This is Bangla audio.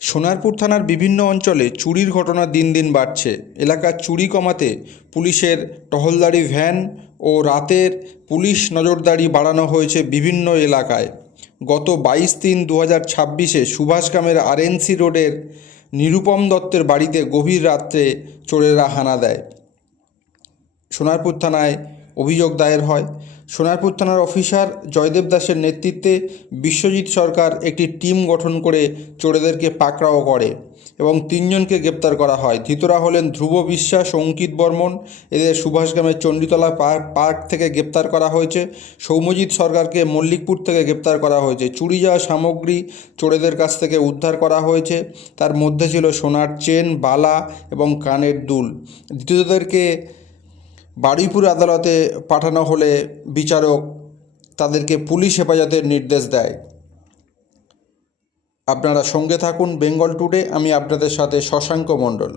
সোনারপুর থানার বিভিন্ন অঞ্চলে চুরির ঘটনা দিন দিন বাড়ছে। এলাকার চুরি কমাতে পুলিশের টহলদারি ভ্যান ও রাতের পুলিশ নজরদারি বাড়ানো হয়েছে বিভিন্ন এলাকায়। গত 22/3/2026 সুভাষগ্রামের আরএনসি রোডের নিরুপম দত্তের বাড়িতে গভীর রাত্রে চোরেরা হানা দেয়। সোনারপুর থানায় অভিযোগ দায়ের হয়। সোনারপুর থানার অফিসার জয়দেব দাসের নেতৃত্বে বিশ্বজিৎ সরকার একটি টিম গঠন করে চোরেদেরকে পাকড়াও করে এবং 3জনকে গ্রেপ্তার করা হয়। ধৃতরা হলেন ধ্রুব বিশ্বাস ও অঙ্কিত বর্মন। এদের সুভাষগ্রামের চণ্ডীতলা পার্ক থেকে গ্রেপ্তার করা হয়েছে। সৌম্যজিৎ সরকারকে মল্লিকপুর থেকে গ্রেপ্তার করা হয়েছে। চুরি যাওয়া সামগ্রী চোরেদের কাছ থেকে উদ্ধার করা হয়েছে। তার মধ্যে ছিল সোনার চেন, বালা এবং কানের দুল। ধৃতদেরকে বারুইপুর আদালতে পাঠানো হলে বিচারক তাদেরকে পুলিশ হেফাজতের নির্দেশ দেয়। আপনারা সঙ্গে থাকুন বেঙ্গল টুডে। আমি আপনাদের সাথে শশাঙ্ক মণ্ডল।